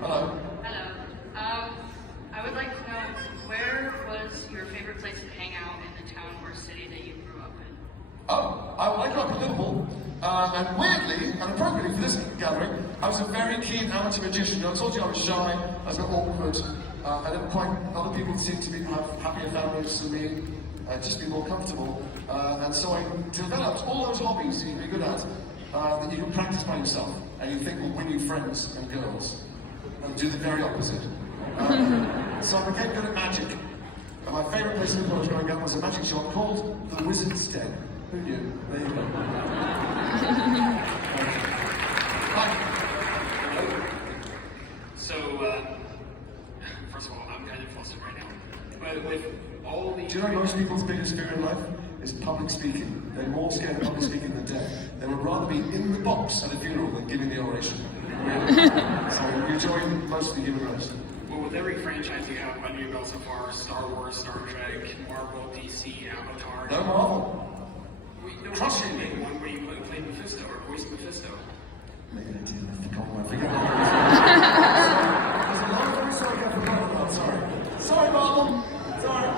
Hello. Hello. I would like to know, where was your favorite place to hang out in the town or city that you grew up in? Oh, I grew up in Liverpool, and weirdly, and appropriately for this gathering, I was a very keen amateur magician. I told you I was shy, I was a bit awkward, I didn't quite, other people seemed to have happier families than me, just be more comfortable, and so I developed all those hobbies that you can be good at, that you can practice by yourself, and you think will win you friends and girls, and do the very opposite. So I became good at magic, and my favourite place in the world growing up was a magic shop called The Wizard's Den. Who knew? There you go. So, first of all, I'm kind of flustered right now. But with all the... Do you know most people's biggest fear in life is public speaking? They're more scared of public speaking than death. They would rather be in the box at a funeral than giving the oration. So you join most of the human race. Well, with every franchise you have under your belt so far, Star Wars, Star Trek, Marvel, DC, Avatar... No Marvel. Crushing me. One where you played Mephisto or voiced Mephisto. Maybe I did. I forgot what I forgot. There's a lot of very sorry I forgot about. Sorry. Sorry, Marvel. Sorry.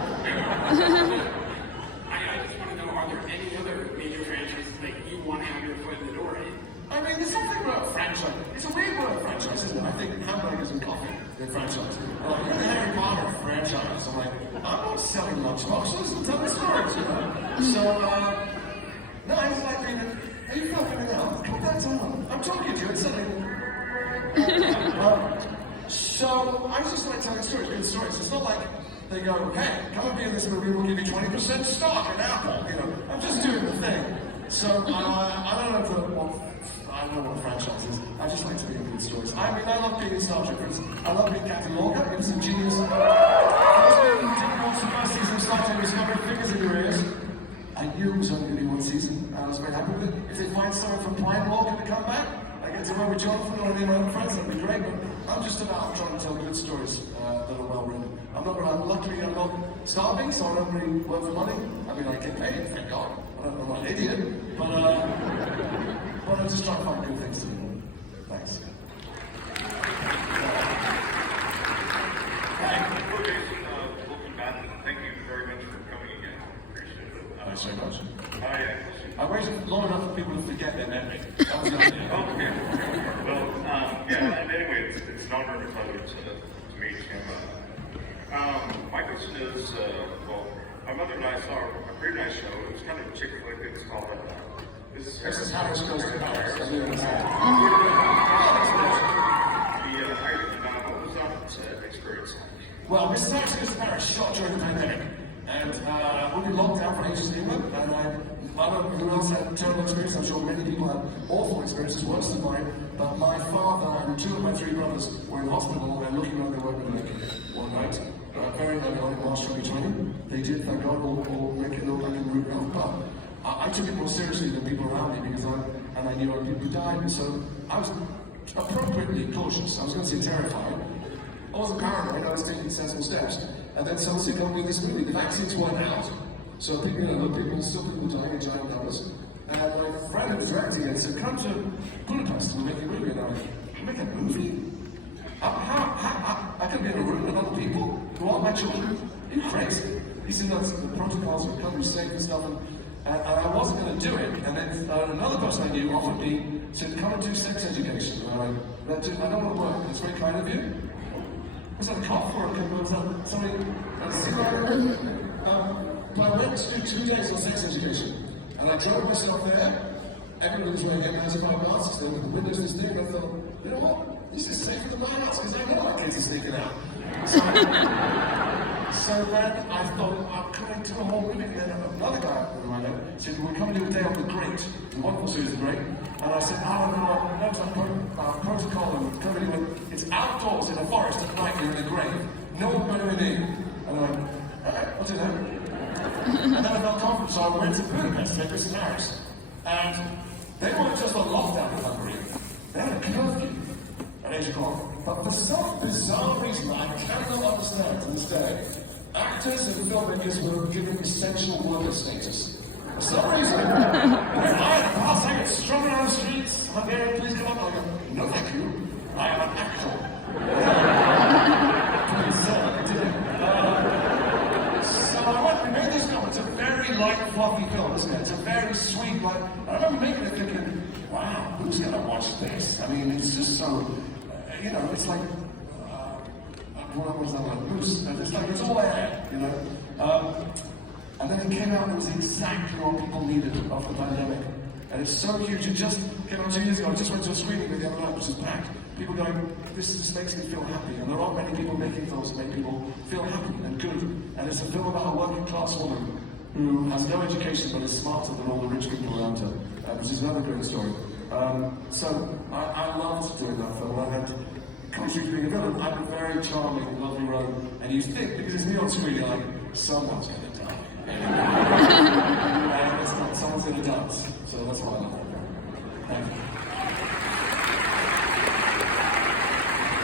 I just want to know, are there any other major franchises that you want to have your foot in the door in? I mean, there's something about franchise. It's a weird word, franchise, isn't it? I think hamburgers and coffee in franchise. Like, you're the Harry Potter franchise. I'm like, I'm not selling lunchboxes and telling stories, you know? So, no, I was like, are you fucking it out? Put that down. I'm talking to you, it's something. So, I just like telling stories, good stories. It's not like they go, hey, come and be in this movie, we'll give you 20% stock in Apple. You know, I'm just doing the thing. So, I don't know I don't know what a franchise is. I just like to be in good stories. I mean, I love being in Star Trek, for instance. I love being Captain Lorca. It was a genius. First season of Star Trek discovered figures in your ears. I knew it was only going to be one season. I was very happy with it. If they find someone from Prime Lorca to come back, I get to work with Jonathan or any of my other friends, that'd be great. But I'm just about trying to tell good stories that are well written. Luckily, I'm not starving, so I don't really work for money. I mean, I get paid, thank God. I'm not an idiot, but I just try to find good things to do. Thanks. Thank you very much for coming again. Appreciate it. Thanks very much. Hi. I waited long enough for people to forget their memory. That was the idea. Okay. Well, yeah, and anyway, it's an honor and a pleasure to meet you. My question is, well, my mother and I saw a pretty nice show. It was kind of a chick flick. It's called This is Harris Goes to Paris. I knew it was that. What was that experience? Well, Mrs. Harris Goes to Paris shot during the pandemic. And we've been locked down for ages in England. And I don't know who else had terrible experiences. I'm sure many people had awful experiences, worse than mine. But my father and two of my three brothers were in hospital and looking like they weren't going to make it one night. Very early on in March 2020. They did, thank God, all make it look like in root health. But I took it more seriously than people around me because I knew other people who died. And so I was appropriately cautious. I was going to say terrified. I wasn't paranoid, I was taking sensible steps. And then someone said, come with this movie. The vaccines weren't out. So people, still people dying in giant numbers. And my friend who was directing it said, come to Budapest and we'll make a movie. And I'm like, you make a movie? I can be in a room with other people who aren't my children? Are you crazy? He said, that's the protocols of country safe and stuff. And I wasn't going to do it. And then another person I knew offered me, said, come and do sex education. And I'm like, I don't want to work. It's very kind of you. Was that a cop or was that somebody? But I went to do 2 days on sex education. And I drove myself there. Everybody was wearing N95 masks. There were the windows this thing. And I thought, you know what? This is safer than my house because I know my kids are sneaking out. So then I thought, I'm coming to a whole movie. And then another guy who I know said, we're coming to a day on the Great, the wonderful series The Great. And I said, no, that's a protocol and comedy. It's outdoors in a forest at night, you're in a grave. No one going to in. And I went, all right, I'll do that. And then I felt confident, so I went to Budapest to meet Mrs. Harris. And they weren't just on lockdown in Hungary. They had a curfew at 8 o'clock. But for some bizarre reason I cannot understand to this day, actors and filmmakers were given essential worker status. For some reason, when I had a pass, I get strung around the streets. Hungarian, please come up. I go, no thank you, I am an actor. fluffy film, isn't it? It's a very sweet, like, I remember making it thinking, wow, who's gonna watch this? I mean, it's just so, you know, it's like, what was that like? Loose. It's like, it's all air, you know? And then it came out and it was exactly what people needed after the pandemic. And it's so huge. It just came out 2 years ago. I just went to a screening the other night, which was packed. People going, this just makes me feel happy. And there aren't many people making films that make people feel happy and good. And it's a film about a working class woman who has no education but is smarter than all the rich people around her, which is another great story. So I loved doing that film. I had come through being a villain. I'm a very charming, lovely role. And you think, because it's me on screen, you're like, someone's going to die. And it's not, someone's going to dance. So that's what I love. Thank you.